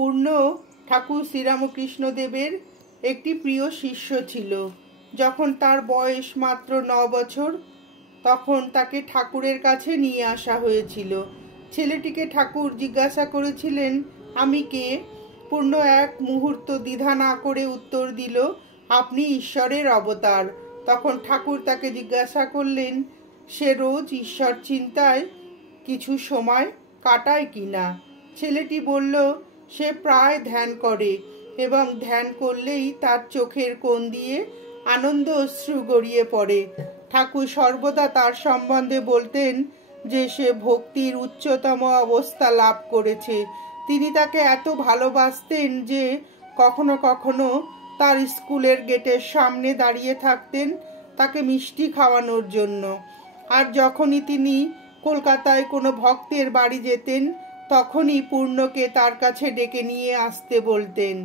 পূর্ণ ঠাকুর শ্রীরামকৃষ্ণদেবের একটি প্রিয় শিষ্য ছিল। যখন তার বয়স মাত্র 9 বছর তখন তাকে ঠাকুরের কাছে নিয়ে আসা হয়েছিল। ছেলেটিকে ঠাকুর জিজ্ঞাসা করেছিলেন, আমি কে? পূর্ণ এক মুহূর্ত দ্বিধা না করে উত্তর দিল, আপনি ঈশ্বরের অবতার। তখন ঠাকুর তাকে জিজ্ঞাসা করলেন, সে রোজ ঈশ্বর চিন্তায় কিছু সময় কাটায় কিনা। ছেলেটি বলল, সে প্রায় ধ্যান করে এবং ধ্যান করলেই তার চোখের কোণ দিয়ে আনন্দ অশ্রু গড়িয়ে পড়ে। ঠাকুর সর্বদা তার সম্বন্ধে বলতেন যে সে ভক্তির উচ্চতম অবস্থা লাভ করেছে। তিনি তাকে এত ভালোবাসতেন যে কখনো কখনো তার স্কুলের গেটের সামনে দাঁড়িয়ে থাকতেন তাকে মিষ্টি খাওয়ানোর জন্য। আর যখনই তিনি কলকাতায় কোনো ভক্তের বাড়ি যেতেন তখনই পূর্ণকে তার কাছে ডেকে নিয়ে আসতে বলতেন।